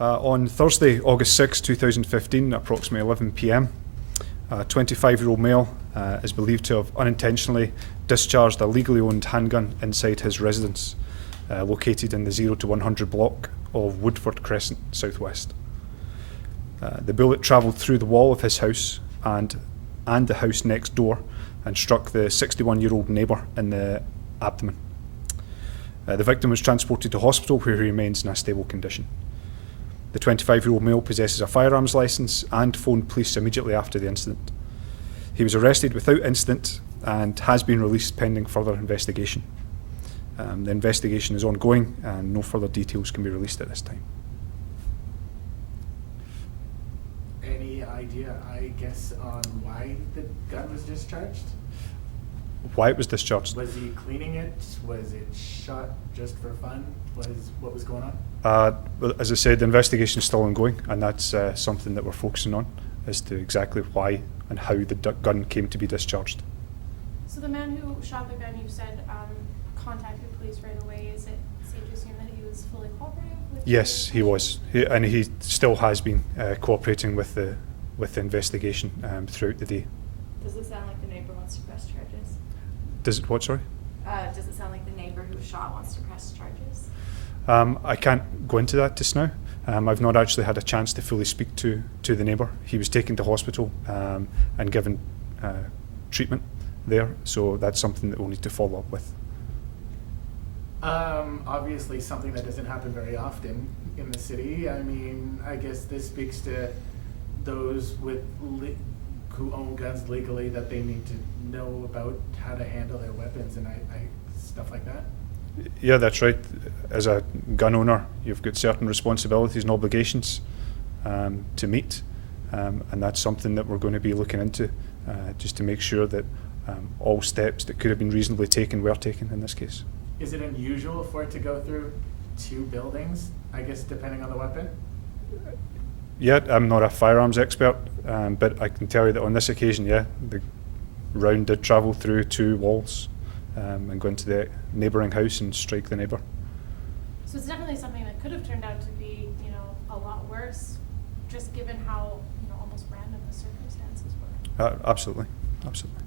On Thursday, August 6, 2015, at approximately 11 p.m, a 25-year-old male is believed to have unintentionally discharged a legally owned handgun inside his residence, located in the 0 to 100 block of Woodford Crescent, southwest. The bullet travelled through the wall of his house and the house next door and struck the 61-year-old neighbour in the abdomen. The victim was transported to hospital where he remains in a stable condition. The 25-year-old male possesses a firearms licence and phoned police immediately after the incident. He was arrested without incident and has been released pending further investigation. The investigation is ongoing and no further details can be released at this time. Any idea, I guess, on why the gun was discharged? Why it was discharged? Was he cleaning it? Was it shot just for fun? What was going on? Well, as I said, the investigation is still ongoing, and that's something that we're focusing on as to exactly why and how the gun came to be discharged. So the man who shot the gun, you said, contacted police right away. Is it safe to assume that he was fully cooperative with Yes, he was, and he still has been cooperating with the investigation throughout the day. Does it sound like the neighbour wants to press charges? Does it what, sorry? Does it sound like the neighbour who was shot wants to press charges? I can't go into that just now. I've not actually had a chance to fully speak to the neighbour. He was taken to hospital and given treatment there, so that's something that we'll need to follow up with. Obviously something that doesn't happen very often in the city. I mean, I guess this speaks to those who own guns legally, that they need to know about how to handle their weapons and stuff like that. Yeah, that's right. As a gun owner, you've got certain responsibilities and obligations to meet, and that's something that we're going to be looking into, just to make sure that all steps that could have been reasonably taken were taken in this case. Is it unusual for it to go through 2 buildings, I guess, depending on the weapon? Yeah, I'm not a firearms expert, but I can tell you that on this occasion, yeah, the round did travel through 2 walls and go into the neighbouring house and strike the neighbour. So it's definitely something that could have turned out to be, a lot worse, just given how, almost random the circumstances were. Absolutely, absolutely.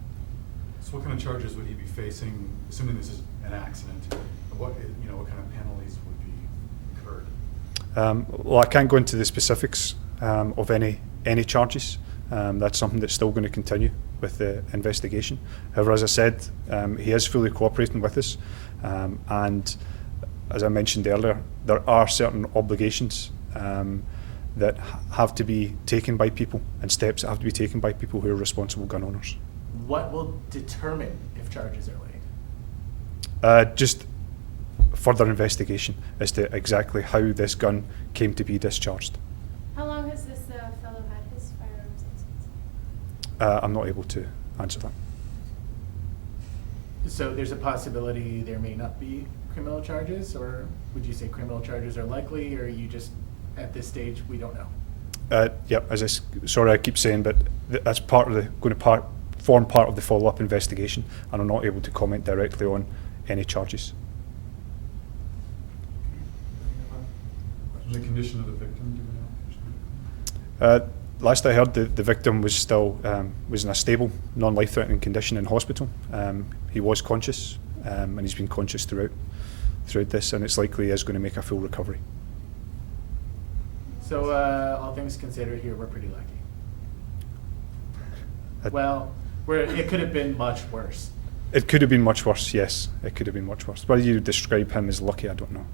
So what kind of charges would he be facing, assuming this is an accident? What kind of penalties would be incurred? Well, I can't go into the specifics of any charges. That's something that's still going to continue with the investigation. However, as I said, he is fully cooperating with us, and as I mentioned earlier, there are certain obligations that have to be taken by people, and steps that have to be taken by people who are responsible gun owners. What will determine if charges are laid? Just further investigation as to exactly how this gun came to be discharged. How long has this fellow had his firearms license? I'm not able to answer that. So there's a possibility there may not be criminal charges, or would you say criminal charges are likely, or you just, at this stage, we don't know? Yeah, sorry I keep saying, but that's going to form part of the follow-up investigation, and I'm not able to comment directly on any charges. The condition of the victim, do we know? Last I heard, the victim was still was in a stable, non-life-threatening condition in hospital. He was conscious, and he's been conscious throughout this, and it's likely he is going to make a full recovery. So all things considered here, we're pretty lucky. Well, it could have been much worse. It could have been much worse, yes. It could have been much worse. Whether you describe him as lucky, I don't know.